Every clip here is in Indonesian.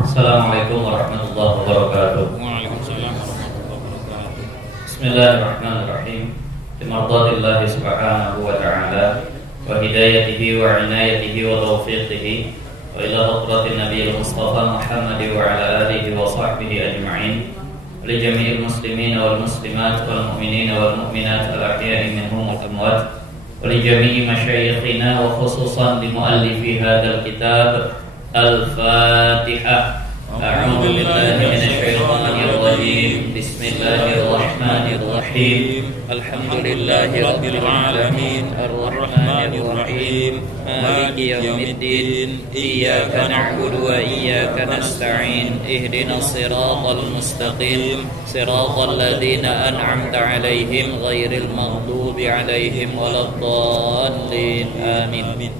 Assalamualaikum warahmatullahi wabarakatuh. Waalaikumsalam warahmatullahi wabarakatuh. Bismillahirrahmanirrahim. Bimardatillahi subhanahu wa ta'ala wa hidayatihi wa inayatihi wa taufiqihi wa ila hadratin nabiyil mustafa Muhammad wa ala alihi wa sahbihi ajma'in wa li jami'il muslimin wal muslimat wal mu'minin wal mu'minat al ahya'i minhum wal amwat wa li jami'i masyayikhina wa khususan li muallifi hadzal kitab Al-Fatihah. A'udzu billahi minasy syaithanir rajim. Bismillahirrahmanirrahim. Alhamdulillahi rabbil alamin. Arrahmanir rahim. Maliki yaumiddin. Iyyaka na'budu wa iyyaka nasta'in. Ihdinas siratal mustaqim. Siratal ladzina an'amta 'alaihim ghairil maghdubi 'alaihim waladdallin. Amin.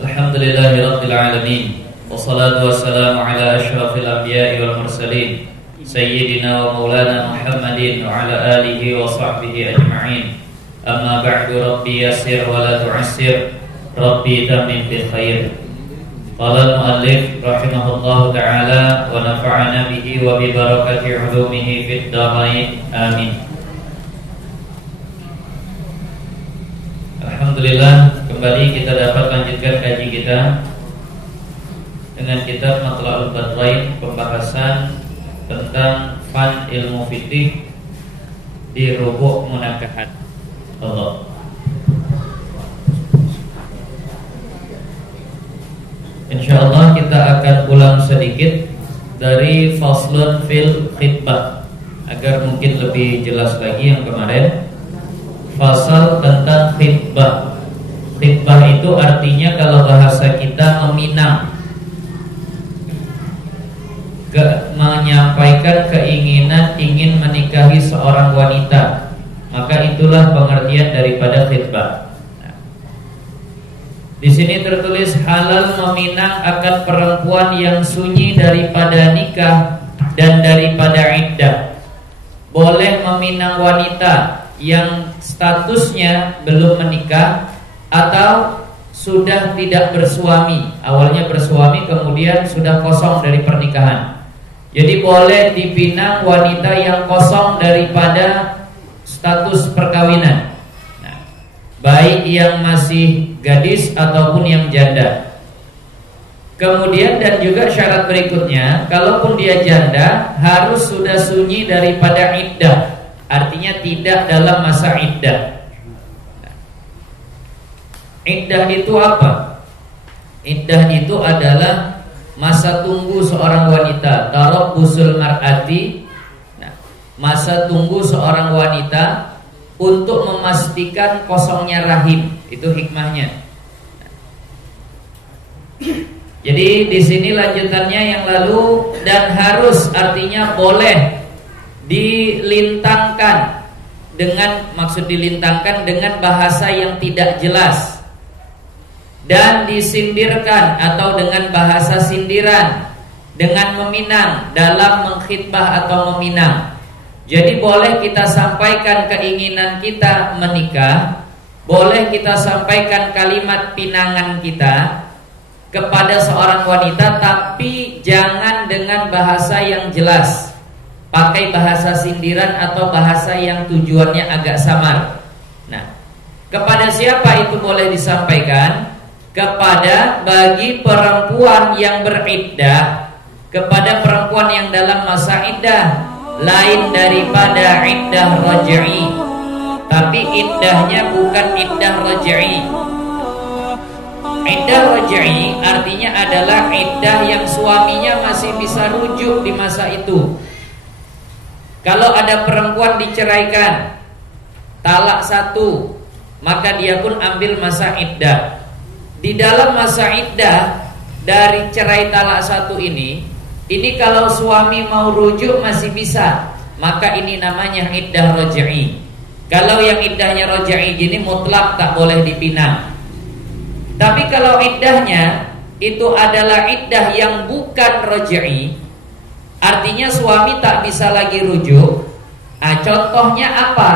Alhamdulillahi rabbil alamin. Wassalatu wassalamu ala asyrafil anbiya'i wal mursalin Sayyidina wa maulana Muhammadin wa ala alihi wa sahbihi ajma'in. Amma ba'du, Rabbi yassir wa la tu'assir, Rabbi tamim bil khair. Qala al-muallif rahimahullahu ta'ala wa nafa'ana bihi wa bi barakati 'ulumihi fid dharain. Amin. Alhamdulillah, kembali kita dapat lanjutkan kaji kita dengan kitab Matla'ul Badrain, pembahasan tentang fan ilmu fikih di rubu' munakahat. Allah. Insyaallah kita akan ulang sedikit dari faslun fil khitbah agar mungkin lebih jelas lagi yang kemarin. Fasal tentang khitbah. Khitbah itu artinya kalau bahasa kita meminang, menyampaikan keinginan ingin menikahi seorang wanita, maka itulah pengertian daripada khitbah. Di sini tertulis halal meminang akan perempuan yang sunyi daripada nikah dan daripada iddah. Boleh meminang wanita yang statusnya belum menikah atau sudah tidak bersuami, awalnya bersuami kemudian sudah kosong dari pernikahan. Jadi boleh dipinang wanita yang kosong daripada status perkawinan, baik yang masih gadis ataupun yang janda. Kemudian dan juga syarat berikutnya, kalaupun dia janda harus sudah sunyi daripada iddah. Artinya tidak dalam masa iddah. Iddah itu apa? Iddah itu adalah masa tunggu seorang wanita. Tarabbusul mar'ati, masa tunggu seorang wanita untuk memastikan kosongnya rahim. Itu hikmahnya. Jadi di sini lanjutannya yang lalu, dan harus artinya boleh dilintangkan dengan, maksud dilintangkan dengan bahasa yang tidak jelas, dan disindirkan atau dengan bahasa sindiran, dengan meminang dalam mengkhitbah atau meminang. Jadi boleh kita sampaikan keinginan kita menikah, boleh kita sampaikan kalimat pinangan kita kepada seorang wanita, tapi jangan dengan bahasa yang jelas. Pakai bahasa sindiran atau bahasa yang tujuannya agak samar. Nah, kepada siapa itu boleh disampaikan? Kepada bagi perempuan yang beriddah, kepada perempuan yang dalam masa iddah, lain daripada iddah raj'i. Tapi iddahnya bukan iddah raj'i. Iddah raj'i artinya adalah iddah yang suaminya masih bisa rujuk di masa itu. Kalau ada perempuan diceraikan, talak satu, maka dia pun ambil masa iddah. Di dalam masa iddah dari cerai talak satu ini kalau suami mau rujuk masih bisa, maka ini namanya iddah raj'i. Kalau yang iddahnya raj'i gini mutlak tak boleh dipinang. Tapi kalau iddahnya itu adalah iddah yang bukan raj'i, artinya suami tak bisa lagi rujuk. Contohnya apa?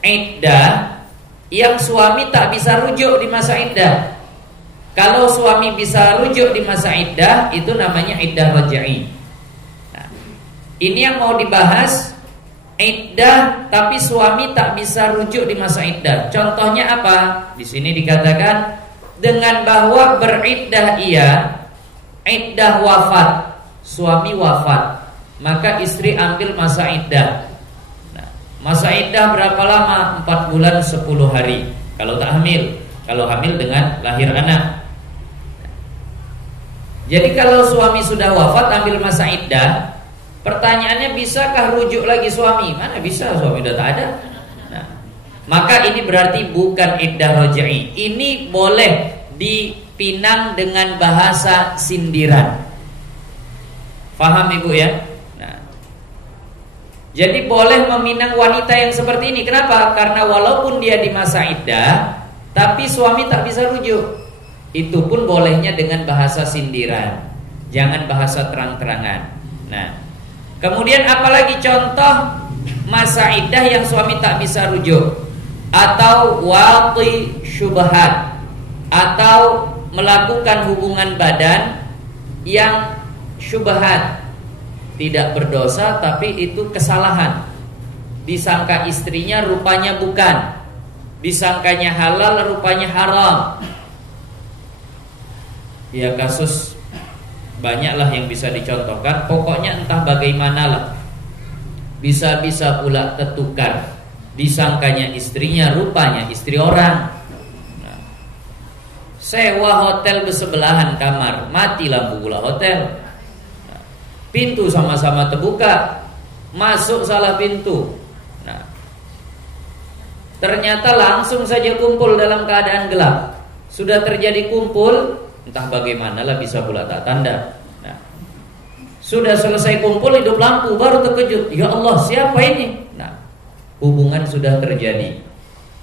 Iddah yang suami tak bisa rujuk di masa iddah. Kalau suami bisa rujuk di masa iddah, itu namanya iddah raj'i. Nah, ini yang mau dibahas, iddah tapi suami tak bisa rujuk di masa iddah. Contohnya apa? Di sini dikatakan dengan bahwa beriddah ia, iddah wafat, suami wafat, maka istri ambil masa iddah. Nah, masa iddah berapa lama? 4 bulan 10 hari. Kalau tak hamil, kalau hamil dengan lahir anak. Jadi kalau suami sudah wafat ambil masa iddah, pertanyaannya bisakah rujuk lagi suami? Mana bisa, suami sudah tak ada. Nah, maka ini berarti bukan iddah raj'i. Ini boleh dipinang dengan bahasa sindiran. Paham Ibu ya? Nah, jadi boleh meminang wanita yang seperti ini. Kenapa? Karena walaupun dia di masa iddah, tapi suami tak bisa rujuk. Itu pun bolehnya dengan bahasa sindiran, jangan bahasa terang-terangan. Nah, kemudian apalagi contoh masa iddah yang suami tak bisa rujuk, atau wati syubhat, atau melakukan hubungan badan yang syubhat, tidak berdosa tapi itu kesalahan. Disangka istrinya rupanya bukan, disangkanya halal rupanya haram. Ya kasus banyaklah yang bisa dicontohkan. Pokoknya entah bagaimanalah, bisa-bisa pula tertukar. Disangkanya istrinya rupanya istri orang. Nah, sewa hotel bersebelahan kamar, mati lampu pula hotel. Nah, pintu sama-sama terbuka, masuk salah pintu. Nah, ternyata langsung saja kumpul dalam keadaan gelap. Sudah terjadi kumpul, entah bagaimanalah bisa pula tak tanda. Nah, sudah selesai kumpul hidup lampu, baru terkejut, ya Allah siapa ini? Nah, hubungan sudah terjadi,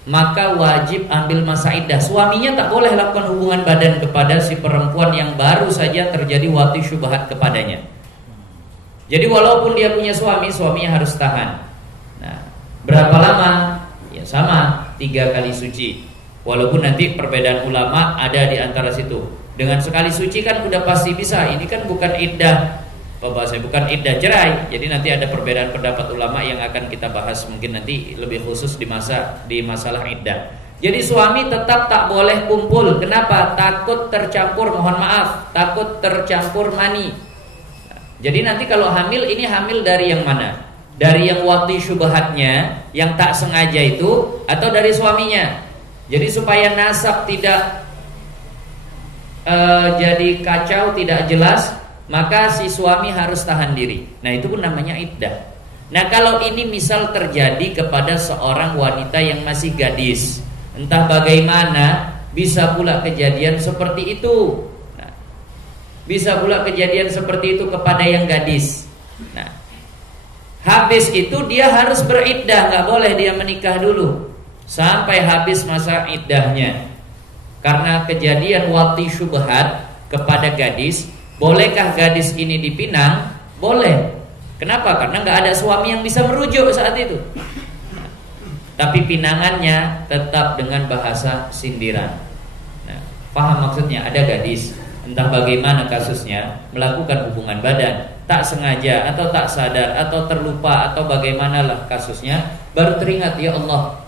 maka wajib ambil masa iddah. Suaminya tak boleh lakukan hubungan badan kepada si perempuan yang baru saja terjadi wati syubhat kepadanya. Jadi walaupun dia punya suami, suaminya harus tahan. Nah, berapa lama? Ya sama, 3 kali suci. Walaupun nanti perbedaan ulama ada di antara situ. Dengan sekali suci kan udah pasti bisa. Ini kan bukan iddah, bukan iddah cerai. Jadi nanti ada perbedaan pendapat ulama yang akan kita bahas mungkin nanti lebih khusus di masalah iddah. Jadi suami tetap tak boleh kumpul. Kenapa? Takut tercampur, mohon maaf, takut tercampur mani. Jadi nanti kalau hamil, ini hamil dari yang mana? Dari yang wati syubhatnya, yang tak sengaja itu, atau dari suaminya? Jadi supaya nasab tidak jadi kacau, tidak jelas, maka si suami harus tahan diri. Nah itu pun namanya iddah. Nah kalau ini misal terjadi kepada seorang wanita yang masih gadis, entah bagaimana bisa pula kejadian seperti itu. Nah, bisa pula kejadian seperti itu kepada yang gadis. Nah, habis itu dia harus beriddah, nggak boleh dia menikah dulu sampai habis masa iddahnya. Karena kejadian wati syubhat kepada gadis, bolehkah gadis ini dipinang? Boleh. Kenapa? Karena nggak ada suami yang bisa merujuk saat itu. Tapi pinangannya tetap dengan bahasa sindiran. Nah, paham maksudnya? Ada gadis, entah bagaimana kasusnya, melakukan hubungan badan, tak sengaja atau tak sadar atau terlupa atau bagaimanalah kasusnya, baru teringat, ya Allah,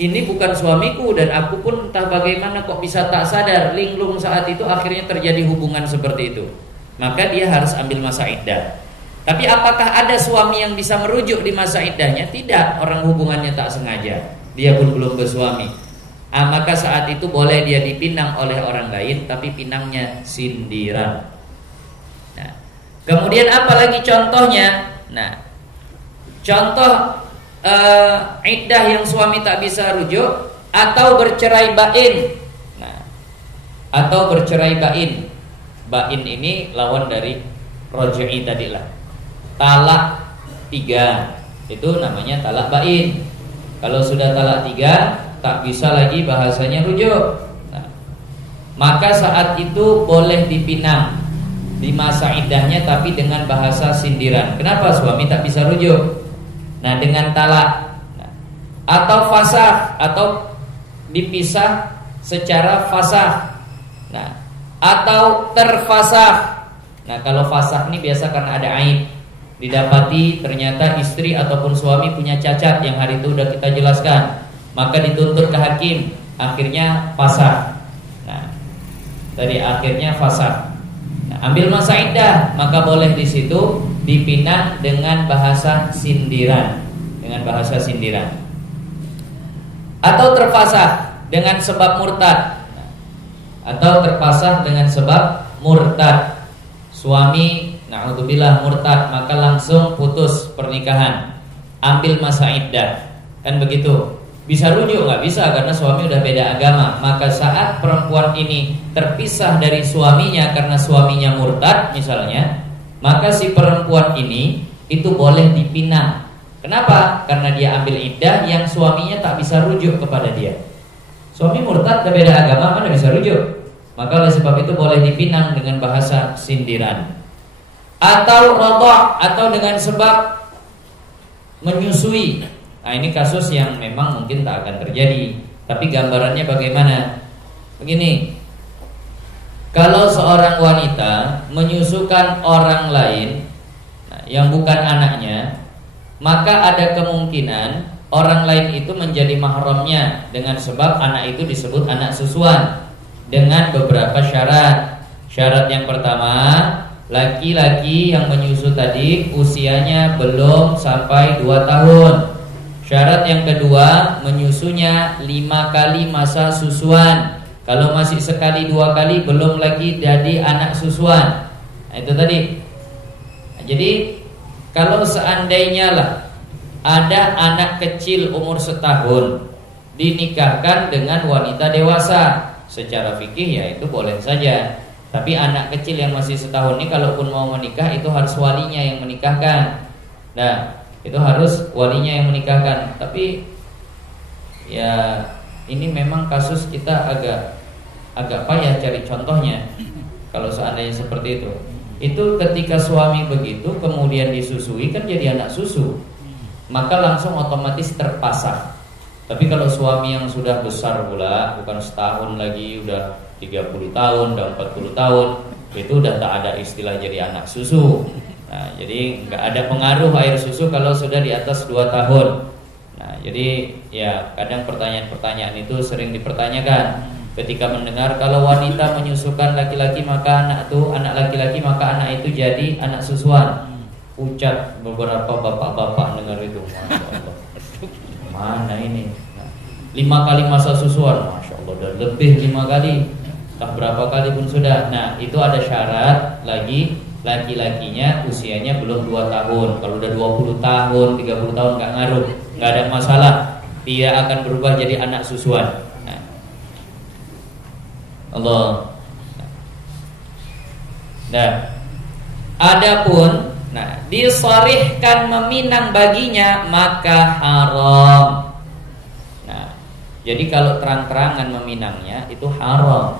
ini bukan suamiku dan aku pun entah bagaimana kok bisa tak sadar, linglung saat itu akhirnya terjadi hubungan seperti itu. Maka dia harus ambil masa iddah. Tapi apakah ada suami yang bisa merujuk di masa iddahnya? Tidak, orang hubungannya tak sengaja, dia pun belum bersuami. Maka saat itu boleh dia dipinang oleh orang lain, tapi pinangnya sindiran. Nah, kemudian apa lagi contohnya? Nah, contoh iddah yang suami tak bisa rujuk atau bercerai bain. Nah, atau bercerai bain. Bain ini lawan dari raj'i tadilah. Talak 3 itu namanya talak bain. Kalau sudah talak 3 tak bisa lagi bahasanya rujuk. Nah, maka saat itu boleh dipinang di masa iddahnya tapi dengan bahasa sindiran. Kenapa suami tak bisa rujuk? Nah, dengan talak, atau fasakh, atau dipisah secara fasakh. atau terfasakh. Nah, kalau fasakh ini biasa karena ada aib, didapati ternyata istri ataupun suami punya cacat yang hari itu udah kita jelaskan, maka dituntut ke hakim, akhirnya fasakh. Nah, tadi akhirnya fasakh. Nah, ambil masa iddah, maka boleh di situ dipinang dengan bahasa sindiran, atau terfasakh dengan sebab murtad, suami na'udzubillah murtad, maka langsung putus pernikahan, ambil masa iddah, kan begitu. Bisa rujuk? Nggak bisa, karena suami udah beda agama. Maka saat perempuan ini terpisah dari suaminya karena suaminya murtad misalnya, maka si perempuan ini itu boleh dipinang. Kenapa? Karena dia ambil iddah yang suaminya tak bisa rujuk kepada dia. Suami murtad dan beda agama, mana bisa rujuk? Maka oleh sebab itu boleh dipinang dengan bahasa sindiran. Atau radha', atau dengan sebab menyusui. Nah, ini kasus yang memang mungkin tak akan terjadi, tapi gambarannya bagaimana? Begini. Kalau seorang wanita menyusukan orang lain yang bukan anaknya, maka ada kemungkinan orang lain itu menjadi mahramnya dengan sebab anak itu disebut anak susuan dengan beberapa syarat. Syarat yang pertama, laki-laki yang menyusu tadi usianya belum sampai 2 tahun. Syarat yang kedua, menyusunya 5 kali masa susuan. Kalau masih sekali 2 kali belum lagi jadi anak susuan. Nah, itu tadi. Nah, jadi kalau seandainya lah ada anak kecil umur setahun dinikahkan dengan wanita dewasa, secara fikih ya itu boleh saja. Tapi anak kecil yang masih setahun ini kalaupun mau menikah itu harus walinya yang menikahkan. Nah, itu harus walinya yang menikahkan. Tapi ya ini memang kasus kita agak payah cari contohnya. Kalau seandainya seperti itu. Itu ketika suami begitu kemudian disusui, kan jadi anak susu, maka langsung otomatis terpasang. Tapi kalau suami yang sudah besar pula, bukan setahun lagi, udah 30 tahun, udah 40 tahun, itu udah tak ada istilah jadi anak susu. Nah, jadi nggak ada pengaruh air susu kalau sudah di atas 2 tahun. Nah, jadi ya kadang pertanyaan-pertanyaan itu sering dipertanyakan. Ketika mendengar kalau wanita menyusukan laki-laki maka anak laki-laki maka anak itu jadi anak susuan. Ucat beberapa bapak-bapak dengar itu, Masya Allah. Mana ini? Nah, 5 kali masa susuan, Masya Allah, dan lebih 5 kali, tak berapa kali pun sudah. Nah, itu ada syarat lagi, laki-lakinya usianya belum 2 tahun. Kalau udah 20 tahun, 30 tahun nggak ngaruh, nggak ada masalah. Dia akan berubah jadi anak susuan. Allah. Nah, adapun disharihkan meminang baginya maka haram. Nah, jadi kalau terang-terangan meminangnya itu haram.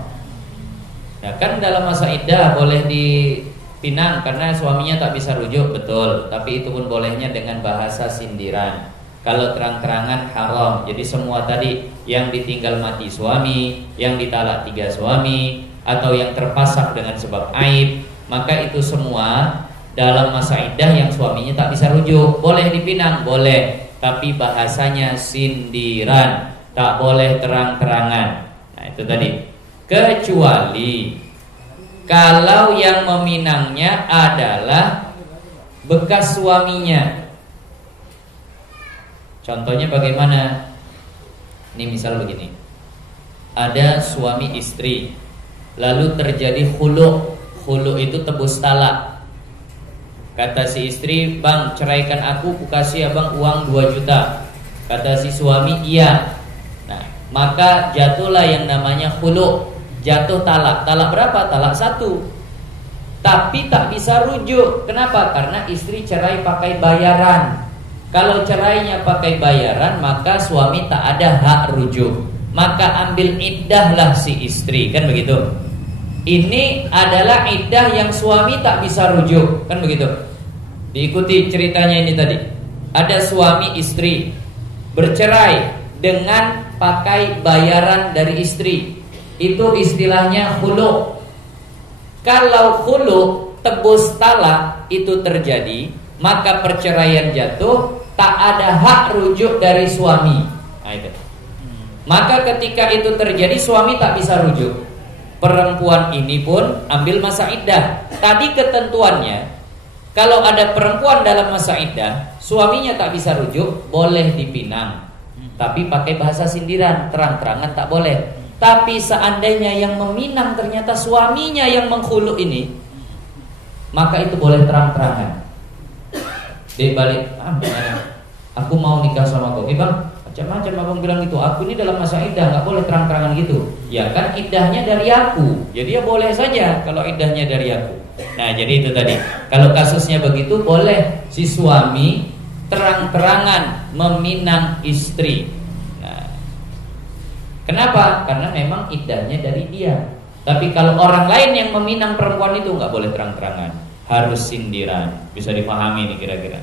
Nah, kan dalam masa iddah boleh dipinang karena suaminya tak bisa rujuk, betul. Tapi itu pun bolehnya dengan bahasa sindiran. Kalau terang-terangan haram. Jadi semua tadi yang ditinggal mati suami, yang ditalak 3 suami, atau yang terpasak dengan sebab aib, maka itu semua dalam masa iddah yang suaminya tak bisa rujuk, boleh dipinang, boleh. Tapi bahasanya sindiran, tak boleh terang-terangan. Nah, itu tadi. Kecuali kalau yang meminangnya adalah bekas suaminya. Contohnya bagaimana? Ini misal begini. Ada suami istri, lalu terjadi khulu'. Khulu' itu tebus talak. Kata si istri, "Bang, ceraikan aku kasih abang uang 2 juta." Kata si suami, "Iya." Nah, maka jatuhlah yang namanya khulu'. Jatuh talak. Talak berapa? Talak 1. Tapi tak bisa rujuk. Kenapa? Karena istri cerai pakai bayaran. Kalau cerainya pakai bayaran, maka suami tak ada hak rujuk. Maka ambil iddahlah si istri, kan begitu. Ini adalah iddah yang suami tak bisa rujuk, kan begitu. Diikuti ceritanya ini tadi. Ada suami istri bercerai dengan pakai bayaran dari istri. Itu istilahnya khulu'. Kalau khulu, tebus talak itu terjadi, maka perceraian jatuh, tak ada hak rujuk dari suami. Nah, itu. Maka ketika itu terjadi, suami tak bisa rujuk. Perempuan ini pun ambil masa iddah. Tadi ketentuannya, kalau ada perempuan dalam masa iddah, suaminya tak bisa rujuk, boleh dipinang. Tapi pakai bahasa sindiran, terang-terangan tak boleh. Tapi seandainya yang meminang ternyata suaminya yang menghulu ini, maka itu boleh terang-terangan. Dia balik, aku mau nikah sama kau. Bang, macam-macam abang bilang gitu. Aku ini dalam masa iddah, nggak boleh terang-terangan gitu. Ya kan iddahnya dari aku, jadi ya boleh saja kalau iddahnya dari aku. Nah, jadi itu tadi. Kalau kasusnya begitu, boleh si suami terang-terangan meminang istri. Kenapa? Karena memang iddahnya dari dia. Tapi kalau orang lain yang meminang perempuan itu nggak boleh terang-terangan, harus sindiran. Bisa dipahami nih kira-kira.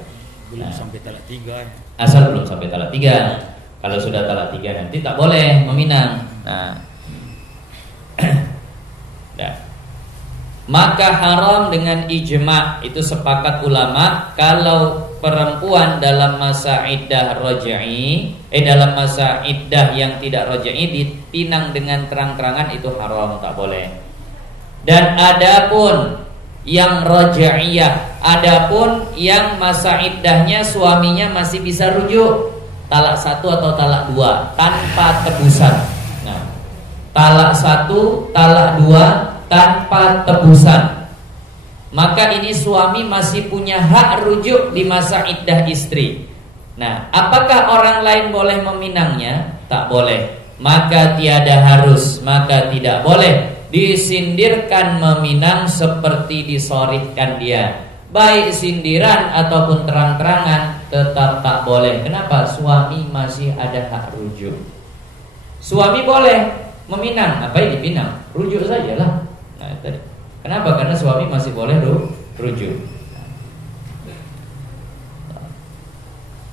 Belum sampai talak 3. Asal belum sampai talak 3. Kalau sudah talak 3 nanti tak boleh meminang. Nah, maka haram dengan ijma', itu sepakat ulama, kalau perempuan dalam masa iddah raj'i, dalam masa iddah yang tidak raj'i dipinang dengan terang-terangan, itu haram, tak boleh. Dan adapun yang raj'iyah, adapun yang masa iddahnya suaminya masih bisa rujuk, talak 1 atau talak 2 tanpa tebusan. Nah, talak 1, talak 2 tanpa tebusan, maka ini suami masih punya hak rujuk di masa iddah istri. Nah, apakah orang lain boleh meminangnya? Tak boleh. Maka tiada harus, maka tidak boleh disindirkan meminang seperti disorihkan dia. Baik sindiran ataupun terang-terangan tetap tak boleh. Kenapa? Suami masih ada hak rujuk. Suami boleh meminang, apa yang dipinang? Rujuk sajalah. Nah, tadi. Kenapa? Karena suami masih boleh rujuk.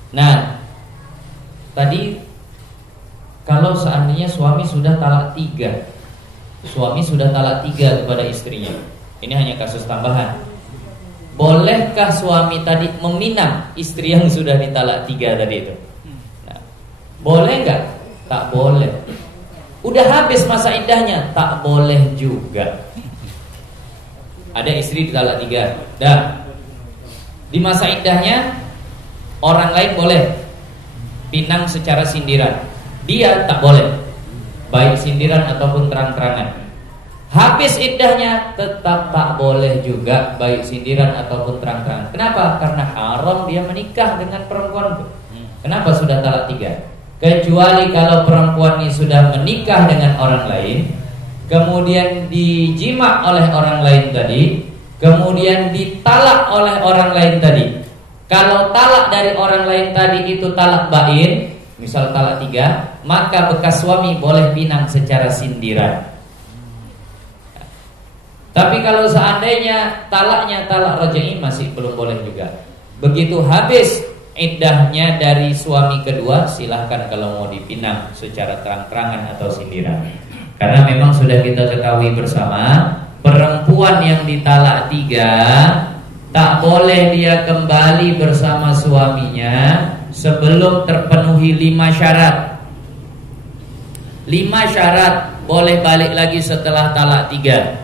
Nah, tadi kalau seandainya suami sudah talak 3, suami sudah talak 3 kepada istrinya, ini hanya kasus tambahan. Bolehkah suami tadi meminang istri yang sudah ditalak 3 tadi itu? Nah, boleh nggak? Tak boleh. Udah habis masa iddahnya, tak boleh juga. Ada istri ditalak 3, dah. Di masa iddahnya orang lain boleh pinang secara sindiran, dia tak boleh, baik sindiran ataupun terang-terangan. Habis iddahnya tetap tak boleh juga, baik sindiran ataupun terang-terangan. Kenapa? Karena haram dia menikah dengan perempuan itu. Kenapa sudah talak 3? Kecuali kalau perempuan ini sudah menikah dengan orang lain, kemudian dijima oleh orang lain tadi, kemudian ditalak oleh orang lain tadi. Kalau talak dari orang lain tadi itu talak bain, misal talak 3, maka bekas suami boleh pinang secara sindiran. Tapi kalau seandainya talaknya talak raj'i, masih belum boleh juga. Begitu habis iddahnya dari suami kedua, silahkan kalau mau dipinang secara terang-terangan atau sindiran. Karena memang sudah kita ketahui bersama, perempuan yang ditalak 3 tak boleh dia kembali bersama suaminya sebelum terpenuhi 5 syarat. 5 syarat boleh balik lagi setelah talak 3.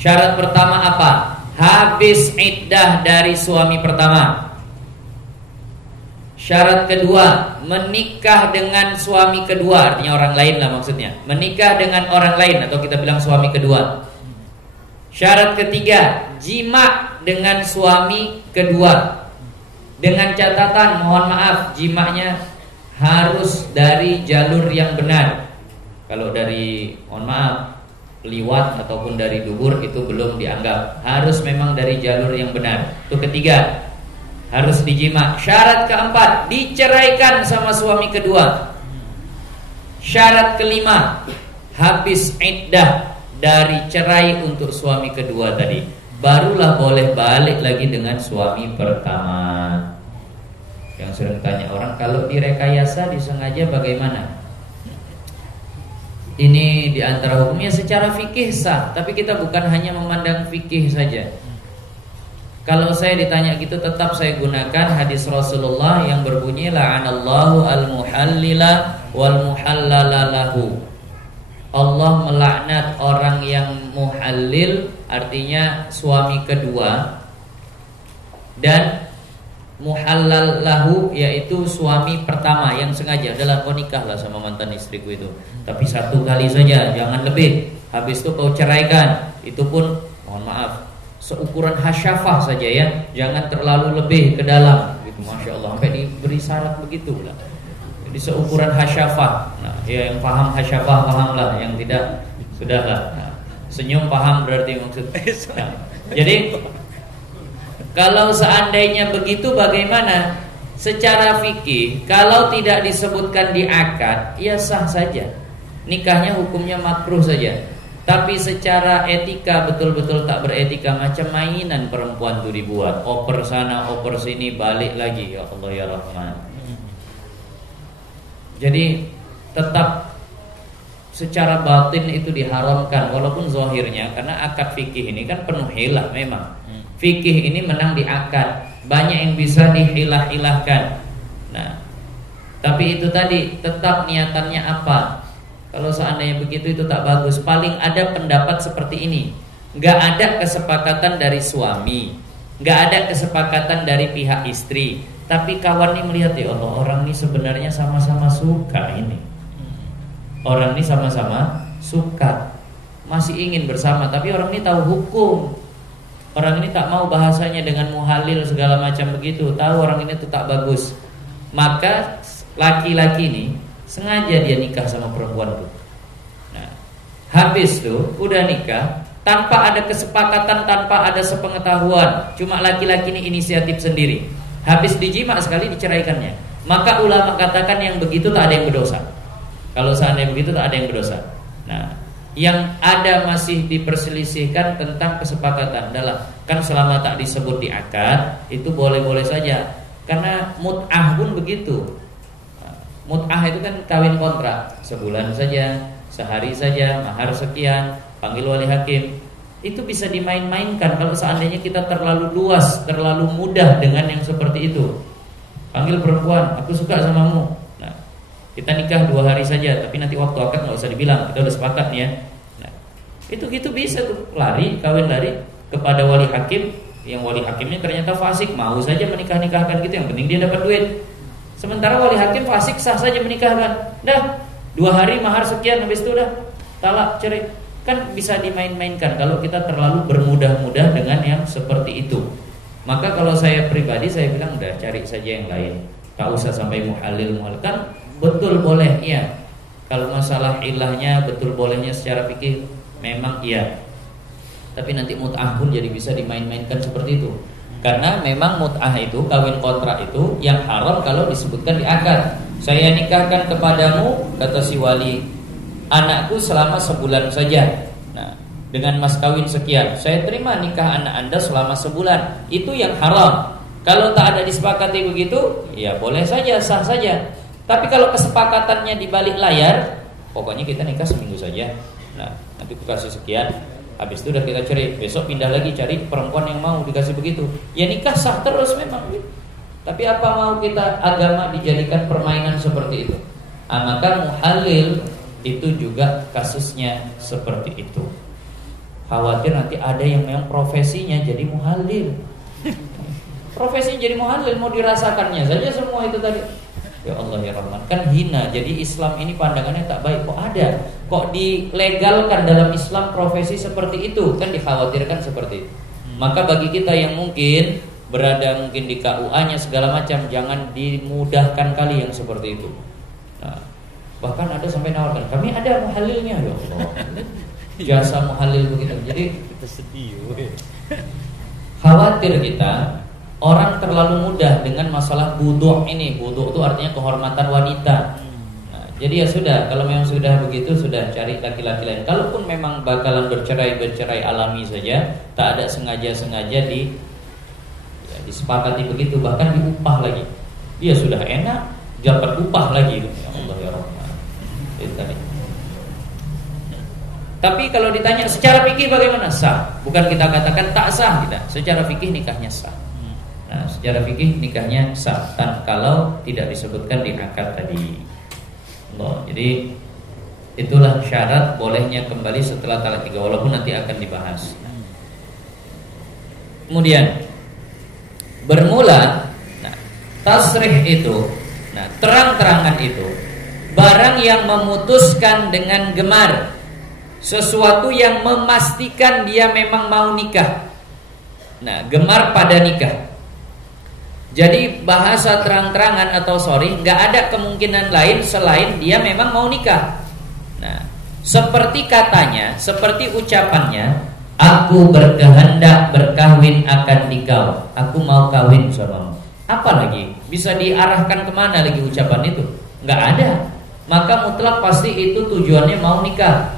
Syarat pertama apa? Habis iddah dari suami pertama. Syarat kedua, menikah dengan suami kedua, artinya orang lain lah maksudnya. Menikah dengan orang lain atau kita bilang suami kedua. Syarat ketiga, jima dengan suami kedua. Dengan catatan, mohon maaf, jimanya harus dari jalur yang benar. Kalau dari, mohon maaf, liwat ataupun dari dubur itu belum dianggap. Harus memang dari jalur yang benar. Itu ketiga, harus dijima. Syarat keempat, diceraikan sama suami kedua. Syarat kelima, habis iddah dari cerai untuk suami kedua tadi, barulah boleh balik lagi dengan suami pertama. Yang sering tanya orang, kalau direkayasa disengaja bagaimana? Ini di antara hukumnya secara fikih sah, tapi kita bukan hanya memandang fikih saja. Kalau saya ditanya gitu, tetap saya gunakan hadis Rasulullah yang berbunyi la'anallahu al-muhallila wal muhallala lahu. Allah melaknat orang yang muhallil, artinya suami kedua, dan muhallal lahu, yaitu suami pertama yang sengaja adalah kau nikah lah sama mantan istriku itu, tapi satu kali saja, jangan lebih. Habis itu kau ceraikan, itu pun mohon maaf seukuran hasyafah saja ya, jangan terlalu lebih ke dalam gitu. Masya Allah, sampai diberi syarat begitu lah. Jadi seukuran hasyafah. Nah, ya yang paham hasyafah pahamlah, yang tidak sudahlah. Nah, senyum paham berarti maksud. Nah, jadi kalau seandainya begitu bagaimana? Secara fikih, kalau tidak disebutkan di akad, ya sah saja. Nikahnya hukumnya makruh saja. Tapi secara etika betul-betul tak beretika, macam mainan perempuan tuh dibuat. Oper sana, oper sini, balik lagi. Ya Allah ya Rahman. Jadi tetap secara batin itu diharamkan, walaupun zahirnya, karena akad fikih ini kan penuh hilah memang. Fikih ini menang di akad, banyak yang bisa dihilah-hilahkan. Nah, tapi itu tadi tetap niatannya apa? Kalau seandainya begitu itu tak bagus. Paling ada pendapat seperti ini, nggak ada kesepakatan dari suami, nggak ada kesepakatan dari pihak istri, tapi kawan ini melihat, ya Allah, orang ini sebenarnya sama-sama suka ini. Orang ini sama-sama suka, masih ingin bersama, tapi orang ini tahu hukum. Orang ini tak mau bahasanya dengan muhalil segala macam begitu, tahu orang ini tuh tak bagus. Maka laki-laki ini sengaja dia nikah sama perempuan tuh. Nah, habis tuh udah nikah tanpa ada kesepakatan, tanpa ada sepengetahuan, cuma laki-laki ini inisiatif sendiri. Habis dijima sekali diceraikannya. Maka ulama katakan yang begitu tak ada yang berdosa. Kalau seandainya begitu tak ada yang berdosa. Nah, yang ada masih diperselisihkan tentang kesepakatan adalah, kan selama tak disebut di akad itu boleh-boleh saja. Karena mut'ah pun begitu. Mut'ah itu kan kawin kontrak, sebulan saja, sehari saja, mahar sekian, panggil wali hakim. Itu bisa dimain-mainkan kalau seandainya kita terlalu luas, terlalu mudah dengan yang seperti itu. Panggil perempuan, aku suka samamu. Nah, kita nikah 2 hari saja, tapi nanti waktu akad nggak usah dibilang, kita udah sepakat nih ya. Nah, itu gitu bisa tuh, kawin lari kepada wali hakim, yang wali hakimnya ternyata fasik, mau saja menikah-nikahkan gitu, yang penting dia dapat duit. Sementara wali hakim fasik, sah saja menikahkan. Dah 2 hari mahar sekian, habis itu dah talak, cerai. Kan bisa dimain-mainkan kalau kita terlalu bermudah-mudah dengan yang seperti itu. Maka kalau saya pribadi, saya bilang udah cari saja yang lain, tak usah sampai muhalil. Kan betul boleh, iya. Kalau masalah ilahnya betul bolehnya secara fikih memang iya. Tapi nanti mut'ah pun jadi bisa dimain-mainkan seperti itu. Karena memang mut'ah itu, kawin kontrak itu yang haram kalau disebutkan di akad. Saya nikahkan kepadamu, kata si wali, anakku selama sebulan saja. Nah, dengan mas kawin sekian, saya terima nikah anak anda selama sebulan. Itu yang haram. Kalau tak ada disepakati begitu, ya boleh saja, sah saja. Tapi kalau kesepakatannya di balik layar, pokoknya kita nikah seminggu saja. Nah, nanti aku kasih sekian, habis itu udah kita cerai, besok pindah lagi cari perempuan yang mau dikasih begitu. Ya nikah sah terus memang. Tapi apa mau kita agama dijadikan permainan seperti itu? Maka muhalil itu juga kasusnya seperti itu. Khawatir nanti ada yang memang profesinya jadi muhalil. Profesinya jadi muhalil, mau dirasakannya saja semua itu tadi. Ya Allah ya Rahman, kan hina. Jadi Islam ini pandangannya tak baik. Kok ada? Kok dilegalkan dalam Islam profesi seperti itu? Kan dikhawatirkan seperti itu. Maka bagi kita yang mungkin berada mungkin di KUA-nya segala macam, jangan dimudahkan kali yang seperti itu. Nah, bahkan ada sampai nawarkan, kami ada muhalilnya. Ya Allah, jasa muhalil begitu. Jadi kita sedih. Khawatir kita orang terlalu mudah dengan masalah buduk ini. Buduk itu artinya kehormatan wanita. Nah, jadi ya sudah, kalau memang sudah begitu, sudah cari laki-laki lain. Kalaupun memang bakalan bercerai alami saja, tak ada sengaja-sengaja disepakati begitu, bahkan diupah lagi. Dia sudah enak, dapat upah lagi. Ya Allah ya Rahman. Itu tadi. Tapi kalau ditanya secara fikih bagaimana? Sah. Bukan kita katakan tak sah, tidak. Secara fikih nikahnya sah. Nah, secara fikih nikahnya sah kalau tidak disebutkan di akad tadi. Jadi itulah syarat bolehnya kembali setelah talak 3, walaupun nanti akan dibahas. Kemudian bermula tasrih itu, terang-terangan itu barang yang memutuskan dengan gemar, sesuatu yang memastikan dia memang mau nikah. Gemar pada nikah. Jadi bahasa terang-terangan atau sorry, nggak ada kemungkinan lain selain dia memang mau nikah. Seperti katanya, seperti ucapannya, aku berkehendak berkahwin akan dikau. Aku mau kawin samamu. Apa lagi? Bisa diarahkan kemana lagi ucapan itu? Nggak ada. Maka mutlak pasti itu tujuannya mau nikah.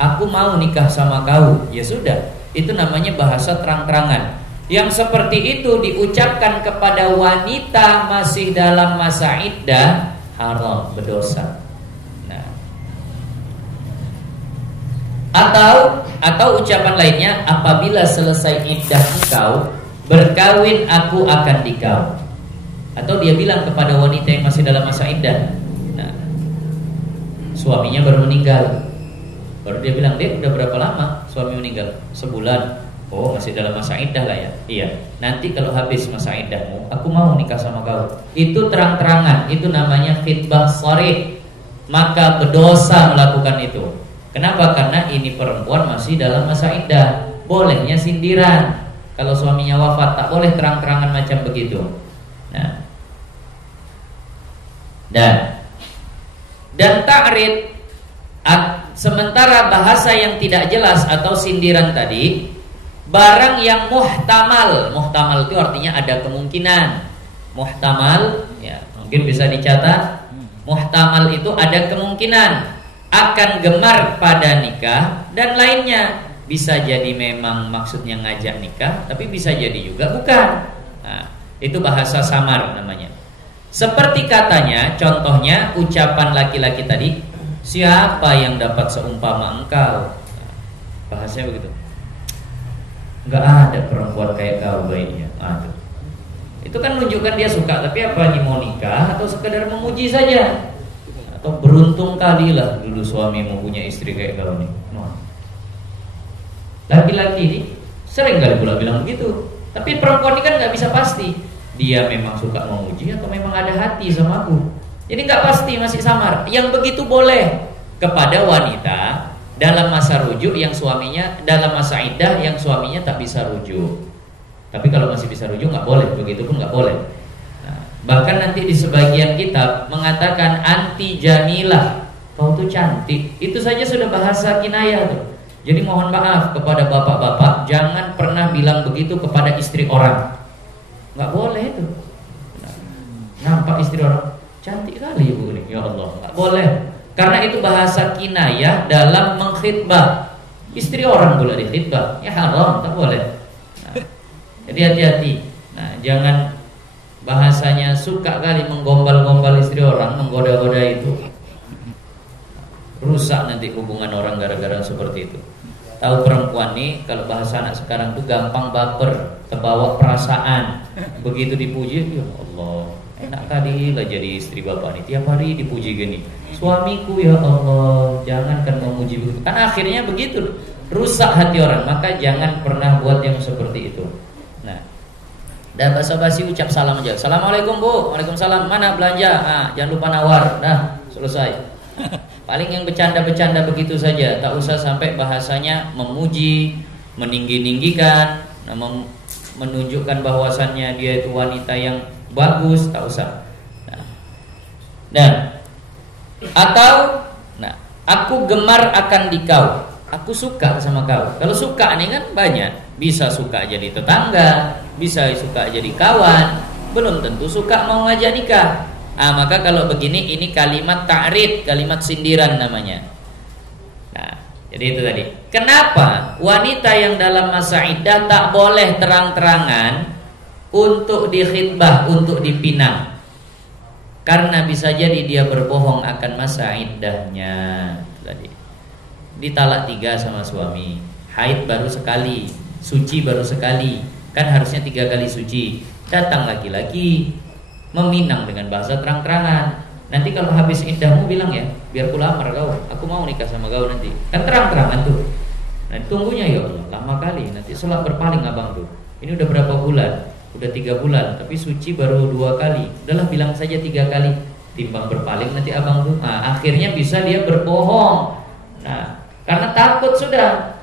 Aku mau nikah sama kau. Ya sudah, itu namanya bahasa terang-terangan. Yang seperti itu diucapkan kepada wanita masih dalam masa iddah, haram, berdosa. Atau ucapan lainnya, apabila selesai iddah engkau, berkawin aku akan dikau. Atau dia bilang kepada wanita yang masih dalam masa iddah, suaminya baru meninggal. Baru dia bilang, "Dek, udah berapa lama suami meninggal?" "Sebulan." "Oh, masih dalam masa iddah lah ya." "Iya, nanti kalau habis masa iddahmu, aku mau nikah sama kau." Itu terang-terangan, itu namanya khitbah sharih. Maka berdosa melakukan itu. Kenapa? Karena ini perempuan masih dalam masa iddah. Bolehnya sindiran. Kalau suaminya wafat, tak boleh terang-terangan macam begitu. Dan ta'rid, sementara bahasa yang tidak jelas atau sindiran tadi, barang yang muhtamal. Muhtamal itu artinya ada kemungkinan. Muhtamal, ya, mungkin bisa dicatat. Muhtamal itu ada kemungkinan akan gemar pada nikah dan lainnya. Bisa jadi memang maksudnya ngajak nikah, tapi bisa jadi juga bukan. Itu bahasa samar namanya. Seperti katanya, contohnya ucapan laki-laki tadi, siapa yang dapat seumpama engkau? Bahasanya begitu. Enggak ada perempuan kayak kau baiknya. Itu kan menunjukkan dia suka, tapi apa ini mau nikah atau sekedar memuji saja? Atau beruntung kali lah dulu suamimu punya istri kayak kau nih. Laki-laki ini sering kali pula bilang begitu. Tapi perempuan ini kan nggak bisa pasti. Dia memang suka memuji atau memang ada hati sama aku. Jadi nggak pasti, masih samar. Yang begitu boleh kepada wanita dalam masa rujuk yang suaminya, dalam masa iddah yang suaminya tak bisa rujuk. Tapi kalau masih bisa rujuk nggak boleh, begitu pun nggak boleh. Bahkan nanti di sebagian kitab mengatakan anti jamilah, kau tuh cantik. Itu saja sudah bahasa kinayah tuh. Jadi mohon maaf kepada bapak-bapak, jangan pernah bilang begitu kepada istri orang. Nggak boleh itu. Nampak istri orang, cantik kali ibu ini, ya Allah. Nggak boleh. Karena itu bahasa kinayah dalam mengkhitbah. Istri orang pula dikhitbah, ya haram, tak boleh. Jadi hati-hati. Jangan bahasanya suka kali menggombal-gombal istri orang, menggoda-goda itu. Rusak nanti hubungan orang gara-gara seperti itu. Tahu perempuan nih, kalau bahasa anak sekarang tuh gampang baper, terbawa perasaan. Begitu dipuji, ya Allah, enak kali lah jadi istri bapak nih. Tiap hari dipuji gini, suamiku ya Allah, jangankan memuji begitu. Kan akhirnya begitu, rusak hati orang. Maka jangan pernah buat yang seperti itu. Dan basa-basi ucap salam aja. Assalamualaikum bu, waalaikumsalam. Mana belanja? Jangan lupa nawar. Dah, selesai. Paling yang bercanda-bercanda begitu saja. Tak usah sampai bahasanya memuji, meninggi-ninggikan, menunjukkan bahwasannya dia itu wanita yang bagus. Tak usah. Aku gemar akan dikau. Aku suka sama kau. Kalau suka nih kan banyak. Bisa suka jadi tetangga, bisa suka jadi kawan, belum tentu suka mau ngajak nikah. Maka kalau begini, ini kalimat ta'rid, kalimat sindiran namanya. Jadi itu tadi. Kenapa wanita yang dalam masa iddah tak boleh terang-terangan untuk dikhitbah, untuk dipinang? Karena bisa jadi dia berbohong akan masa iddahnya tadi. ditalak 3 sama suami, haid baru sekali, suci baru sekali, kan harusnya 3 kali suci. Datang laki-laki meminang dengan bahasa terang-terangan. Nanti kalau habis iddahmu bilang ya, biar ku lamar kau, aku mau nikah sama kau nanti. Kan terang-terangan tuh. Nah tunggunya ya Allah, lama kali. Nanti sholat berpaling abang tuh. Ini udah berapa bulan? Udah 3 bulan, tapi suci baru 2 kali. Udahlah bilang saja 3 kali. Timbang berpaling nanti abang tuh. Nah akhirnya bisa dia berbohong. Nah karena takut sudah.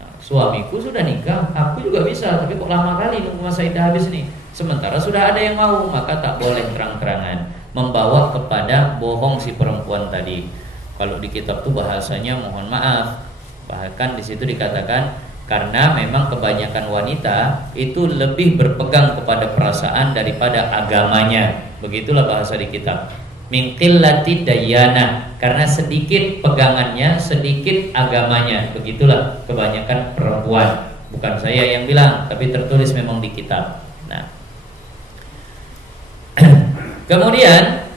Nah, suamiku sudah nikah, aku juga bisa, tapi kok lama kali nunggu masa iddah habis nih. Sementara sudah ada yang mau, maka tak boleh terang-terangan membawa kepada bohong si perempuan tadi. Kalau di kitab tuh bahasanya mohon maaf, bahkan di situ dikatakan karena memang kebanyakan wanita itu lebih berpegang kepada perasaan daripada agamanya. Begitulah bahasa di kitab. Min qillati dayana, karena sedikit pegangannya, sedikit agamanya. Begitulah kebanyakan perempuan. Bukan saya yang bilang, tapi tertulis memang di kitab. Nah, kemudian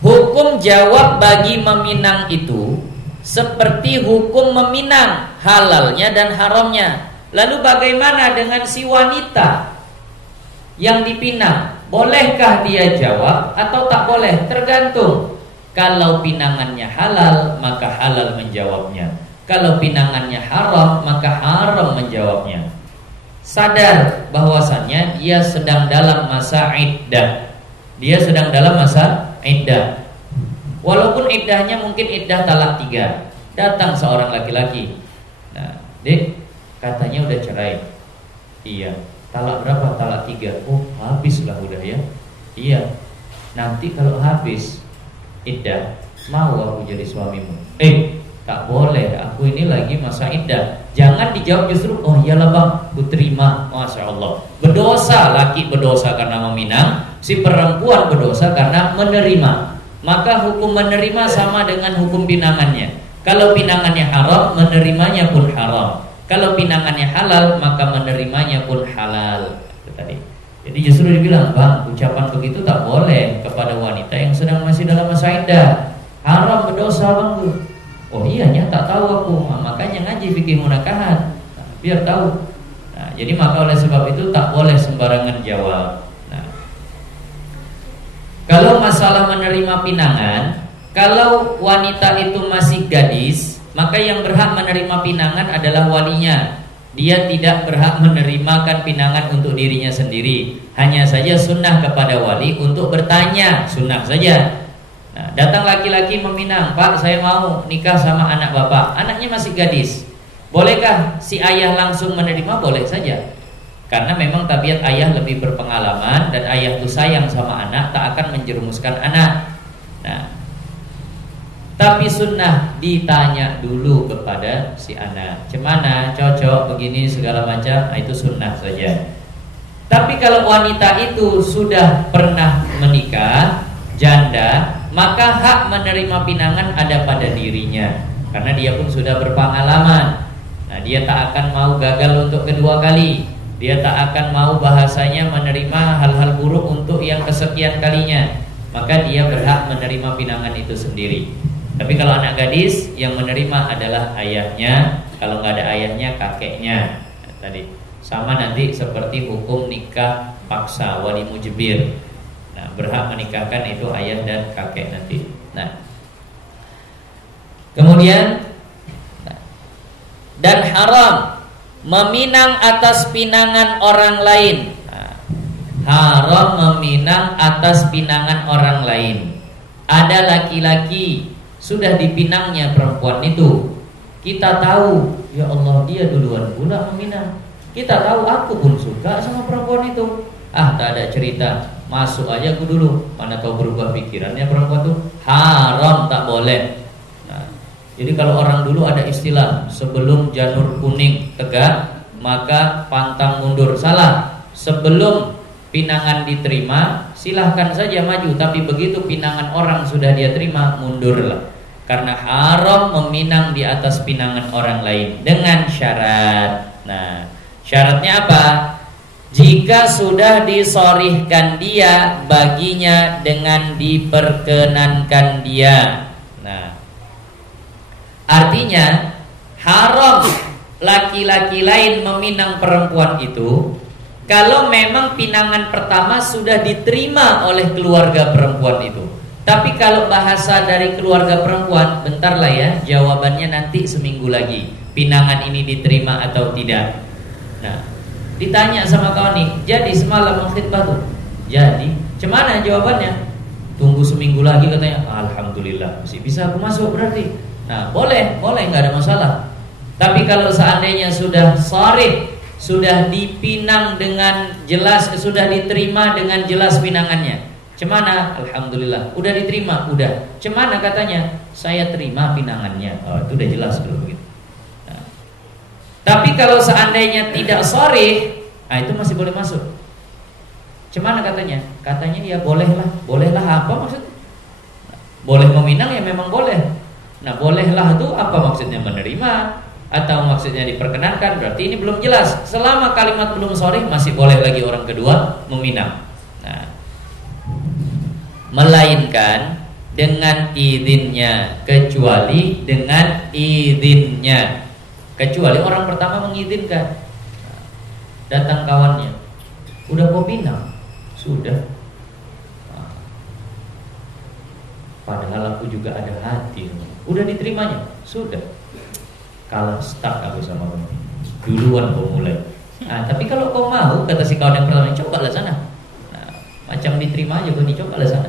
hukum jawab bagi meminang itu seperti hukum meminang, halalnya dan haramnya. Lalu bagaimana dengan si wanita yang dipinang? Bolehkah dia jawab atau tak boleh? Tergantung. Kalau pinangannya halal, maka halal menjawabnya. Kalau pinangannya haram, maka haram menjawabnya. Sadar bahwasannya dia sedang dalam masa iddah. Dia sedang dalam masa iddah. Walaupun iddahnya mungkin iddah talak 3. Datang seorang laki-laki. Nah, Dek, katanya udah cerai. Iya. Talak berapa? Talak 3. Oh, habislah udah ya. Iya. Nanti kalau habis iddah, mau aku jadi suamimu. Tak boleh. Aku ini lagi masa iddah. Jangan dijawab justru, oh iyalah bang, ku terima. Masya Allah. Berdosa, laki berdosa karena meminang, si perempuan berdosa karena menerima. Maka hukum menerima sama dengan hukum pinangannya. Kalau pinangannya haram, menerimanya pun haram. Kalau pinangannya halal, maka menerimanya pun halal. Itu tadi. Jadi justru dibilang, bang, ucapan begitu tak boleh kepada wanita yang sedang masih dalam masa iddah. Haram, berdosa bang. Oh iya, tak tahu aku. Makanya ngaji fikih munakahat. Biar tahu. Nah, jadi maka oleh sebab itu tak boleh sembarangan jawab. Nah, kalau masalah menerima pinangan, kalau wanita itu masih gadis, maka yang berhak menerima pinangan adalah walinya. Dia tidak berhak menerimakan pinangan untuk dirinya sendiri. Hanya saja sunnah kepada wali untuk bertanya, sunnah saja. Nah, datang laki-laki meminang, Pak, saya mau nikah sama anak bapak. Anaknya masih gadis. Bolehkah si ayah langsung menerima? Boleh saja. Karena memang tabiat ayah lebih berpengalaman dan ayah itu sayang sama anak, tak akan menjerumuskan anak. Nah, tapi sunnah ditanya dulu kepada si anak, cemana, cocok, begini, segala macam. Nah, itu sunnah saja. Tapi kalau wanita itu sudah pernah menikah, janda, maka hak menerima pinangan ada pada dirinya. Karena dia pun sudah berpengalaman. Nah, dia tak akan mau gagal untuk kedua kali. Dia tak akan mau bahasanya menerima hal-hal buruk untuk yang kesekian kalinya. Maka dia berhak menerima pinangan itu sendiri. Tapi kalau anak gadis, yang menerima adalah ayahnya. Kalau nggak ada ayahnya, kakeknya. Nah, tadi sama nanti seperti hukum nikah paksa, wali mujbir. Nah, berhak menikahkan itu ayah dan kakek nanti. Nah, kemudian dan haram meminang atas pinangan orang lain. Nah, haram meminang atas pinangan orang lain. Ada laki-laki sudah dipinangnya perempuan itu. Kita tahu, ya Allah, dia duluan pula meminang. Kita tahu, aku pun suka sama perempuan itu. Tak ada cerita, masuk aja aku dulu. Mana kau berubah pikirannya perempuan itu? Haram, tak boleh. Nah, jadi kalau orang dulu ada istilah, sebelum janur kuning tegak, maka pantang mundur. Salah. Sebelum pinangan diterima, silahkan saja maju. Tapi begitu pinangan orang sudah dia terima, mundurlah. Karena haram meminang di atas pinangan orang lain dengan syarat. Nah, syaratnya apa? Jika sudah disorihkan dia baginya dengan diperkenankan dia. Nah, Artinya haram laki-laki lain meminang perempuan itu kalau memang pinangan pertama sudah diterima oleh keluarga perempuan itu. Tapi kalau bahasa dari keluarga perempuan, bentar lah ya, jawabannya nanti seminggu lagi. Pinangan ini diterima atau tidak. Nah, ditanya sama kawan nih, jadi semalam khitbah tuh? Jadi, cemana jawabannya? Tunggu seminggu lagi katanya. Alhamdulillah, masih bisa aku masuk berarti. Nah, boleh, nggak ada masalah. Tapi kalau seandainya sudah sharih, sudah dipinang dengan jelas, sudah diterima dengan jelas pinangannya, cemana? Alhamdulillah, udah diterima, udah. Cemana katanya? Saya terima pinangannya. Oh, itu udah jelas kalau begitu. Nah, tapi kalau seandainya tidak sharih, nah itu masih boleh masuk. Cemana katanya? Katanya ya bolehlah. Bolehlah apa maksudnya? Boleh meminang ya memang boleh. Nah, bolehlah itu apa maksudnya? Menerima atau maksudnya diperkenankan? Berarti ini belum jelas. Selama kalimat belum sharih masih boleh lagi orang kedua meminang. Nah, melainkan dengan izinnya, kecuali dengan izinnya. Kecuali orang pertama mengizinkan. Datang kawannya, udah kau pinang? Sudah. Padahal aku juga ada hati. Udah diterimanya? Sudah. Kalah start aku sama kamu. Duluan kau mulai. Nah, tapi kalau kau mau, kata si kawan yang pertama, cobalah sana. Nah, macam diterima aja, kau dicobalah sana.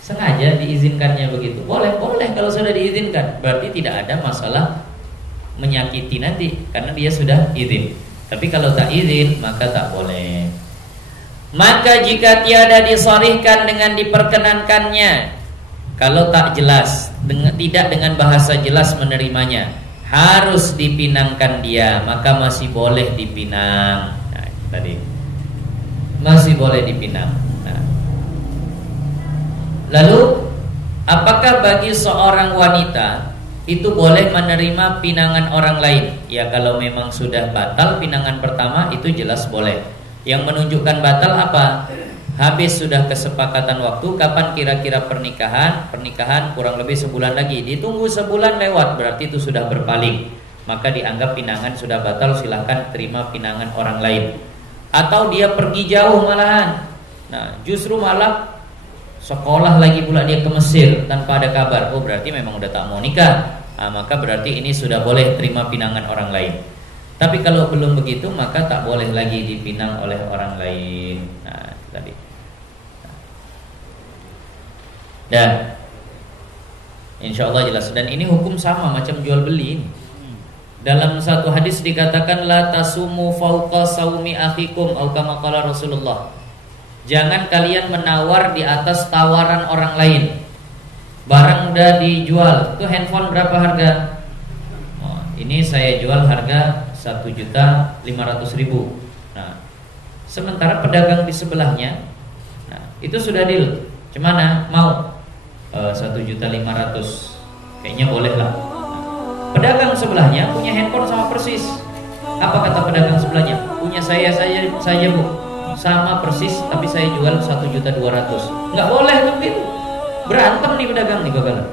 Sengaja diizinkannya begitu. Boleh kalau sudah diizinkan. Berarti tidak ada masalah menyakiti nanti, karena dia sudah izin. Tapi kalau tak izin, maka tak boleh. Maka jika tiada disharihkan dengan diperkenankannya, kalau tak jelas, tidak dengan bahasa jelas menerimanya, harus dipinangkan dia, maka masih boleh dipinang. Nah, tadi masih boleh dipinang. Nah. Lalu, apakah bagi seorang wanita itu boleh menerima pinangan orang lain? Ya, kalau memang sudah batal pinangan pertama, itu jelas boleh. Yang menunjukkan batal apa? Habis sudah kesepakatan waktu, kapan kira-kira pernikahan? Pernikahan kurang lebih sebulan lagi. Ditunggu sebulan lewat, berarti itu sudah berpaling. Maka dianggap pinangan sudah batal, silahkan terima pinangan orang lain. Atau dia pergi jauh malahan. Nah, justru malah sekolah lagi pula dia ke Mesir tanpa ada kabar. Oh, berarti memang udah tak mau nikah. Nah, maka berarti ini sudah boleh terima pinangan orang lain. Tapi kalau belum begitu, maka tak boleh lagi dipinang oleh orang lain. Nah, tadi. Dan insya Allah jelas. Dan ini hukum sama macam jual beli. Dalam satu hadis dikatakan la tasumu fauqa saumi akhikum atau kama qala Rasulullah. Jangan kalian menawar di atas tawaran orang lain. Barang udah dijual, itu handphone berapa harga? Oh, ini saya jual harga 1.500.000. Nah, sementara pedagang di sebelahnya, nah, itu sudah deal. Cemana? Mau 1.500.000. Kayaknya boleh lah. Nah, pedagang sebelahnya punya handphone sama persis. Apa kata pedagang sebelahnya? Punya saya saja bu, sama persis, tapi saya jual 1.200.000. Nggak boleh tuh gitu. Berantem nih pedagang nih bakalan.